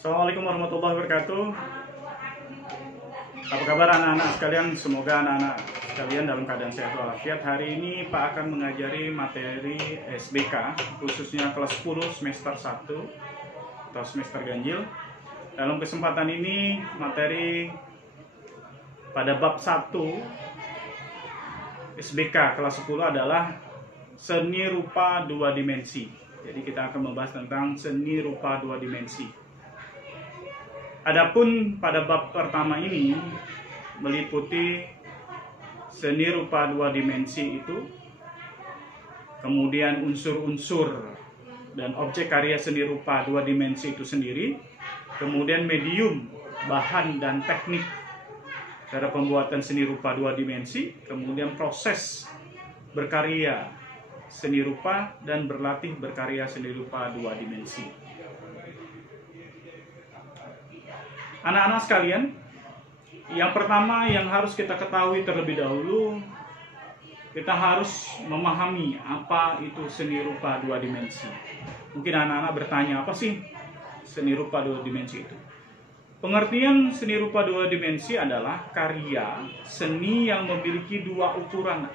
Assalamualaikum warahmatullahi wabarakatuh. Apa kabar anak-anak sekalian? Semoga anak-anak sekalian dalam keadaan sehat walafiat. Hari ini Pak akan mengajari materi SBK, khususnya kelas 10 semester 1 atau semester ganjil. Dalam kesempatan ini materi pada bab 1 SBK kelas 10 adalah seni rupa dua dimensi. Jadi kita akan membahas tentang seni rupa dua dimensi. Adapun pada bab pertama ini meliputi seni rupa dua dimensi itu, kemudian unsur-unsur dan objek karya seni rupa dua dimensi itu sendiri, kemudian medium, bahan dan teknik cara pembuatan seni rupa dua dimensi, kemudian proses berkarya seni rupa dan berlatih berkarya seni rupa dua dimensi. Anak-anak sekalian, yang pertama yang harus kita ketahui terlebih dahulu, kita harus memahami apa itu seni rupa dua dimensi. Mungkin anak-anak bertanya, apa sih seni rupa dua dimensi itu? Pengertian seni rupa dua dimensi adalah karya seni yang memiliki dua ukuran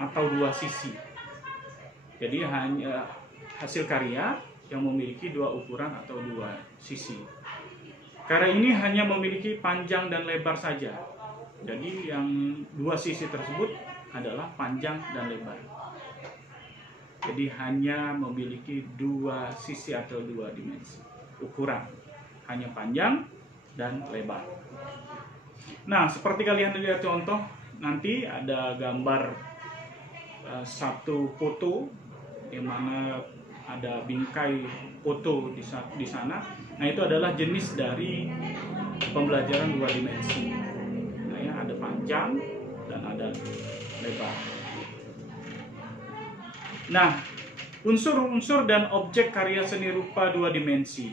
atau dua sisi. Jadi hanya hasil karya yang memiliki dua ukuran atau dua sisi. Karya ini hanya memiliki panjang dan lebar saja. Jadi yang dua sisi tersebut adalah panjang dan lebar. Jadi hanya memiliki dua sisi atau dua dimensi. Ukuran hanya panjang dan lebar. Nah, seperti kalian lihat contoh, nanti ada gambar satu foto di mana ada bingkai foto di sana. Nah, itu adalah jenis dari pembelajaran dua dimensi. Nah, ya, ada panjang dan ada lebar. Nah, unsur-unsur dan objek karya seni rupa dua dimensi.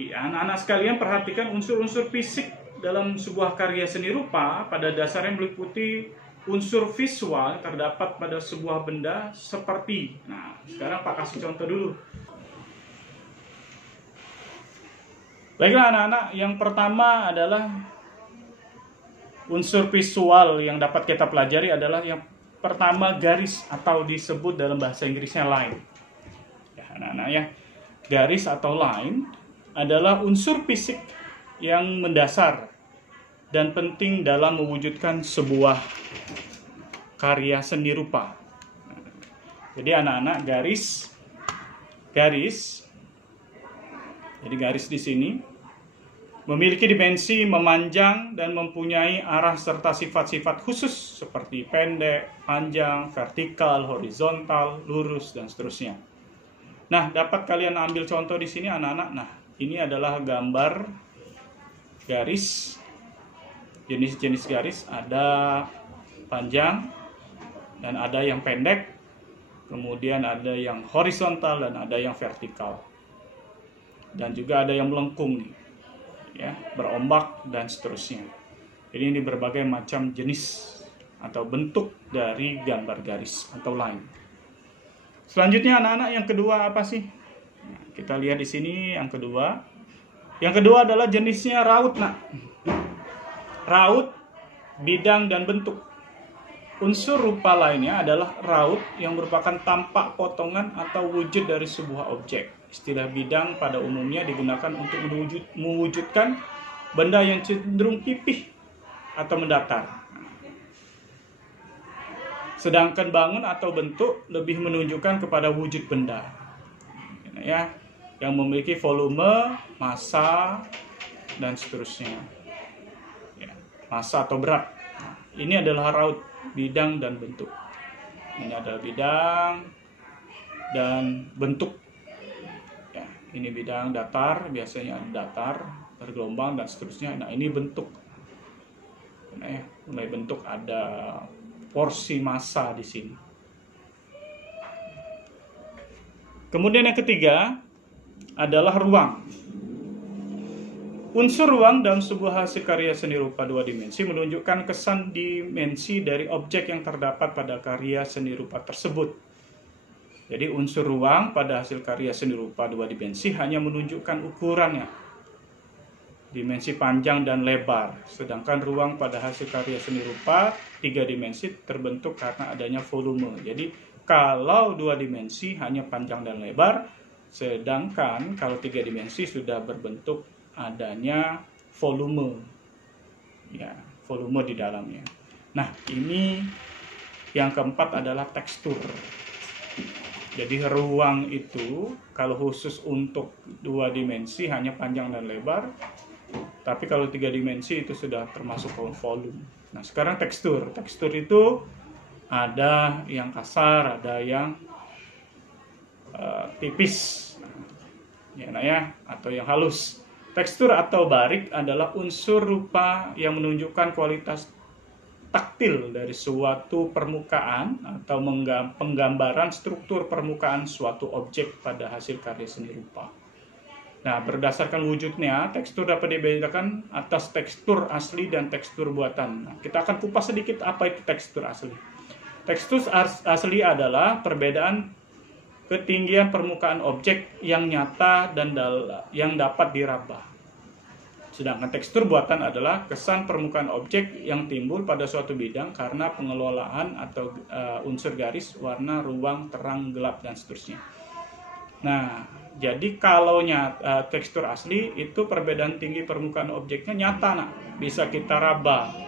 Anak-anak sekalian perhatikan unsur-unsur fisik dalam sebuah karya seni rupa pada dasarnya meliputi unsur visual terdapat pada sebuah benda seperti. Nah, sekarang Pak kasih contoh dulu. Baiklah anak-anak, yang pertama adalah unsur visual yang dapat kita pelajari adalah yang pertama garis atau disebut dalam bahasa Inggrisnya line. Ya, anak-anak ya, garis atau line adalah unsur fisik yang mendasar dan penting dalam mewujudkan sebuah karya seni rupa. Jadi anak-anak, garis. Jadi garis di sini memiliki dimensi memanjang dan mempunyai arah serta sifat-sifat khusus seperti pendek, panjang, vertikal, horizontal, lurus dan seterusnya. Nah, dapat kalian ambil contoh di sini anak-anak. Nah, ini adalah gambar garis. Jenis-jenis garis ada panjang dan ada yang pendek, kemudian ada yang horizontal dan ada yang vertikal, dan juga ada yang melengkung nih, ya, berombak dan seterusnya. Jadi ini berbagai macam jenis atau bentuk dari gambar garis atau line. Selanjutnya anak-anak, yang kedua apa sih? Nah, kita lihat di sini yang kedua. Yang kedua adalah jenisnya raut, nak. Raut, bidang dan bentuk. Unsur rupa lainnya adalah raut yang merupakan tampak potongan atau wujud dari sebuah objek. Istilah bidang pada umumnya digunakan untuk mewujudkan benda yang cenderung pipih atau mendatar. Sedangkan bangun atau bentuk lebih menunjukkan kepada wujud benda, ya, yang memiliki volume, massa, dan seterusnya. Ya, massa atau berat. Ini adalah raut, bidang dan bentuk. Ini adalah bidang dan bentuk. Ya, ini bidang datar, biasanya datar, bergelombang dan seterusnya. Nah, ini bentuk. Nah, ya, mulai bentuk ada porsi massa di sini. Kemudian yang ketiga adalah ruang. Unsur ruang dalam sebuah hasil karya seni rupa dua dimensi menunjukkan kesan dimensi dari objek yang terdapat pada karya seni rupa tersebut. Jadi unsur ruang pada hasil karya seni rupa 2 dimensi hanya menunjukkan ukurannya, dimensi panjang dan lebar. Sedangkan ruang pada hasil karya seni rupa 3 dimensi terbentuk karena adanya volume. Jadi kalau 2 dimensi hanya panjang dan lebar, sedangkan kalau 3 dimensi sudah berbentuk adanya volume. Ya, volume di dalamnya. Nah, ini yang keempat adalah tekstur. Jadi ruang itu kalau khusus untuk 2 dimensi hanya panjang dan lebar, tapi kalau 3 dimensi itu sudah termasuk volume. Nah, sekarang tekstur. Tekstur itu ada yang kasar, ada yang tipis, ya, atau yang halus. Tekstur atau barik adalah unsur rupa yang menunjukkan kualitas taktil dari suatu permukaan atau penggambaran struktur permukaan suatu objek pada hasil karya seni rupa. Nah, berdasarkan wujudnya, tekstur dapat dibedakan atas tekstur asli dan tekstur buatan. Nah, kita akan kupas sedikit apa itu tekstur asli. Tekstur asli adalah perbedaan ketinggian permukaan objek yang nyata dan yang dapat diraba. Sedangkan tekstur buatan adalah kesan permukaan objek yang timbul pada suatu bidang karena pengelolaan atau unsur garis, warna, ruang, terang, gelap, dan seterusnya. Nah, jadi kalau tekstur asli itu perbedaan tinggi permukaan objeknya nyata, bisa kita raba.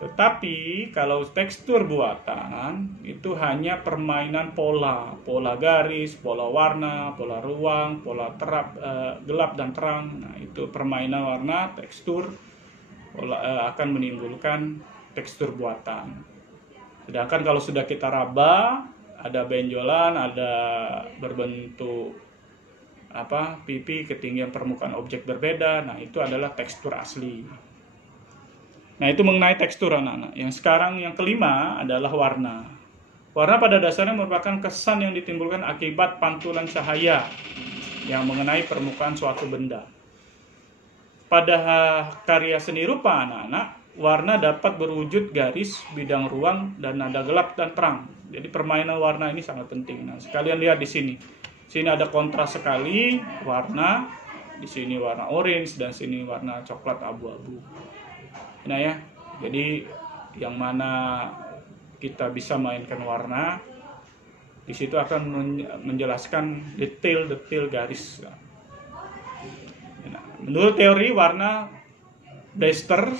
Tetapi kalau tekstur buatan itu hanya permainan pola garis, pola warna, pola ruang, pola gelap dan terang. Nah, itu permainan warna, tekstur akan menimbulkan tekstur buatan. Sedangkan kalau sudah kita raba, ada benjolan, ada berbentuk pipi, ketinggian permukaan objek berbeda. Nah, itu adalah tekstur asli. Nah, itu mengenai tekstur anak-anak. Yang sekarang yang kelima adalah warna. Warna pada dasarnya merupakan kesan yang ditimbulkan akibat pantulan cahaya yang mengenai permukaan suatu benda. Pada karya seni rupa anak-anak, warna dapat berwujud garis, bidang ruang, dan nada gelap dan terang. Jadi permainan warna ini sangat penting. Nah, sekalian lihat di sini. Sini ada kontras sekali warna. Di sini warna orange dan sini warna coklat abu-abu. Nah ya, jadi yang mana kita bisa mainkan warna, di situ akan menjelaskan detail-detail garis. Nah, menurut teori warna Deister,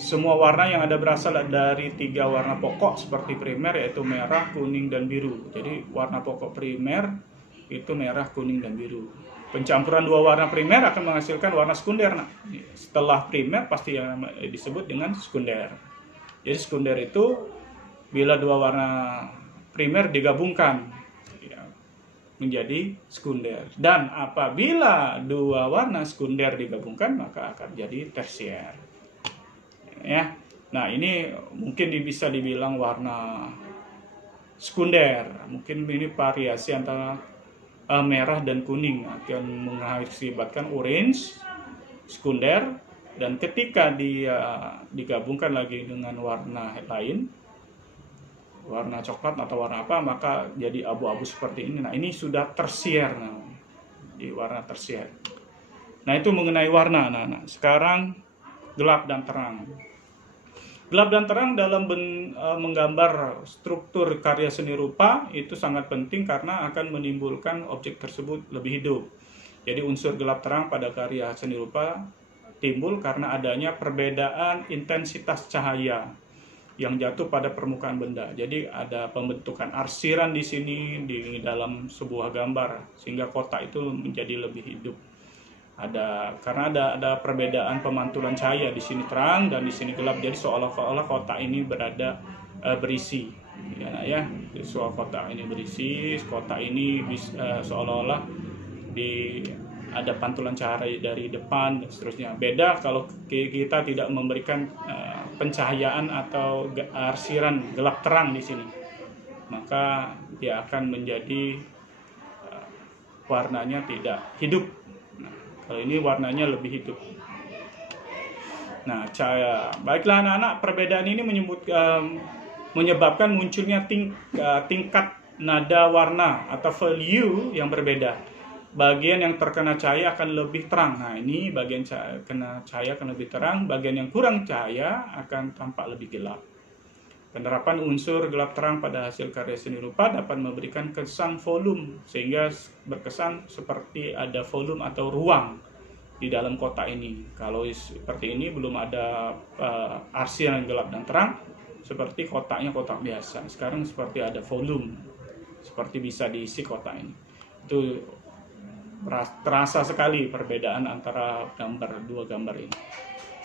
semua warna yang ada berasal dari 3 warna pokok seperti primer, yaitu merah, kuning, dan biru. Jadi warna pokok primer itu merah, kuning, dan biru. Pencampuran 2 warna primer akan menghasilkan warna sekunder. Nah, setelah primer pasti yang disebut dengan sekunder. Jadi sekunder itu bila 2 warna primer digabungkan menjadi sekunder. Dan apabila 2 warna sekunder digabungkan maka akan jadi tersier. Ya. Nah, ini mungkin bisa dibilang warna sekunder. Mungkin ini variasi antara merah dan kuning akan mengakibatkan orange sekunder, dan ketika dia digabungkan lagi dengan warna lain, warna coklat atau warna apa, maka jadi abu-abu seperti ini. Nah, ini sudah tersier, di warna tersier. Nah, itu mengenai warna. Nah, sekarang gelap dan terang. Gelap dan terang dalam menggambar struktur karya seni rupa itu sangat penting karena akan menimbulkan objek tersebut lebih hidup. Jadi unsur gelap terang pada karya seni rupa timbul karena adanya perbedaan intensitas cahaya yang jatuh pada permukaan benda. Jadi ada pembentukan arsiran di sini di dalam sebuah gambar sehingga kotak itu menjadi lebih hidup. Karena ada perbedaan pemantulan cahaya, di sini terang dan di sini gelap, jadi seolah-olah kotak ini berisi, ya. Soal kotak ini berisi, kotak ini seolah-olah ada pantulan cahaya dari depan dan seterusnya. Beda kalau kita tidak memberikan pencahayaan atau arsiran gelap terang di sini, maka dia akan menjadi warnanya tidak hidup. Kalau ini warnanya lebih hidup. Nah, cahaya. Baiklah anak-anak, perbedaan ini menyebabkan munculnya tingkat nada warna atau value yang berbeda. Bagian yang terkena cahaya akan lebih terang. Nah, ini bagian kena cahaya akan lebih terang, bagian yang kurang cahaya akan tampak lebih gelap. Penerapan unsur gelap terang pada hasil karya seni rupa dapat memberikan kesan volume, sehingga berkesan seperti ada volume atau ruang di dalam kotak ini. Kalau seperti ini belum ada arsiran yang gelap dan terang, seperti kotaknya kotak biasa. Sekarang seperti ada volume, seperti bisa diisi kotak ini. Itu terasa sekali perbedaan antara dua gambar ini.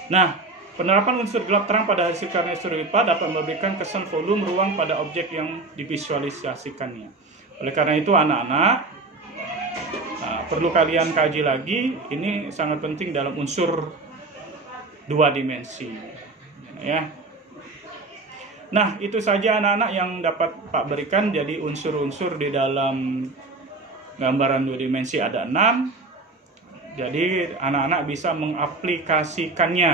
Nah, penerapan unsur gelap terang pada hasil karya seni rupa dapat memberikan kesan volume ruang pada objek yang divisualisasikannya. Oleh karena itu anak-anak, perlu kalian kaji lagi, ini sangat penting dalam unsur 2 dimensi. Ya. Nah, itu saja anak-anak yang dapat Pak berikan. Jadi unsur-unsur di dalam gambaran 2 dimensi ada 6. Jadi anak-anak bisa mengaplikasikannya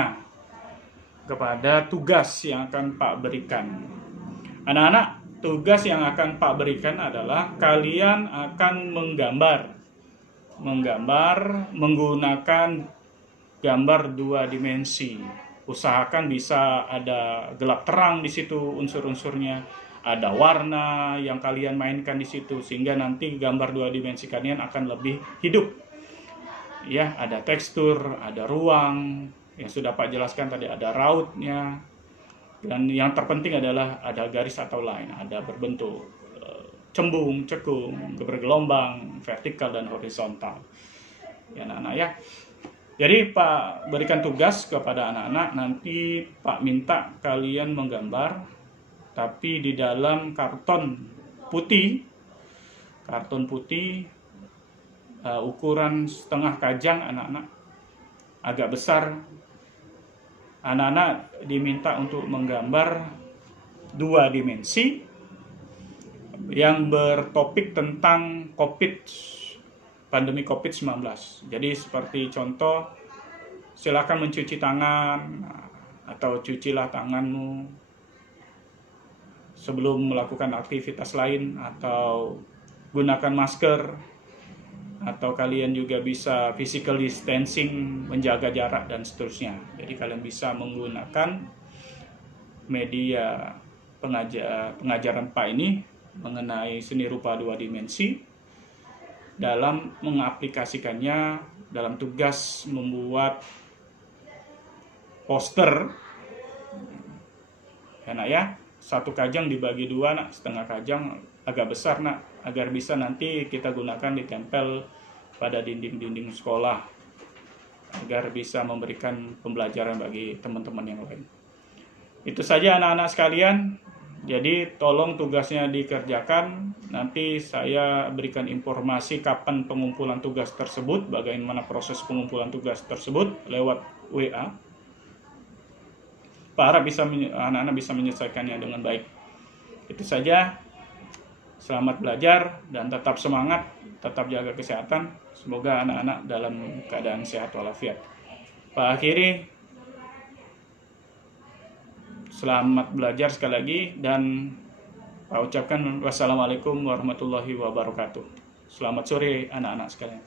kepada tugas yang akan Pak berikan. Anak-anak, tugas yang akan Pak berikan adalah kalian akan menggambar menggunakan gambar 2 dimensi. Usahakan bisa ada gelap terang di situ unsur-unsurnya, ada warna yang kalian mainkan di situ, sehingga nanti gambar 2 dimensi kalian akan lebih hidup. Ya, ada tekstur, ada ruang, yang sudah Pak jelaskan tadi, ada rautnya, dan yang terpenting adalah ada garis atau line, ada berbentuk cembung, cekung, bergelombang, vertikal dan horizontal. Ya anak-anak ya. Jadi Pak berikan tugas kepada anak-anak, nanti Pak minta kalian menggambar, tapi di dalam karton putih, ukuran setengah kajang anak-anak, agak besar. Anak-anak diminta untuk menggambar 2 dimensi yang bertopik tentang pandemi COVID-19. Jadi seperti contoh, silakan mencuci tangan atau cucilah tanganmu sebelum melakukan aktivitas lain, atau gunakan masker, atau kalian juga bisa physical distancing, menjaga jarak dan seterusnya. Jadi kalian bisa menggunakan media pengajaran Pak ini mengenai seni rupa 2 dimensi dalam mengaplikasikannya dalam tugas membuat poster. Ya nak ya, 1 kajang dibagi 2 nak, setengah kajang agak besar nak, agar bisa nanti kita gunakan ditempel pada dinding-dinding sekolah, agar bisa memberikan pembelajaran bagi teman-teman yang lain. Itu saja anak-anak sekalian. Jadi tolong tugasnya dikerjakan. Nanti saya berikan informasi kapan pengumpulan tugas tersebut, bagaimana proses pengumpulan tugas tersebut lewat WA. Pak harap anak-anak bisa menyelesaikannya dengan baik. Itu saja. Selamat belajar dan tetap semangat, tetap jaga kesehatan. Semoga anak-anak dalam keadaan sehat walafiat. Pak akhiri, selamat belajar sekali lagi, dan Pak ucapkan wassalamualaikum warahmatullahi wabarakatuh. Selamat sore anak-anak sekalian.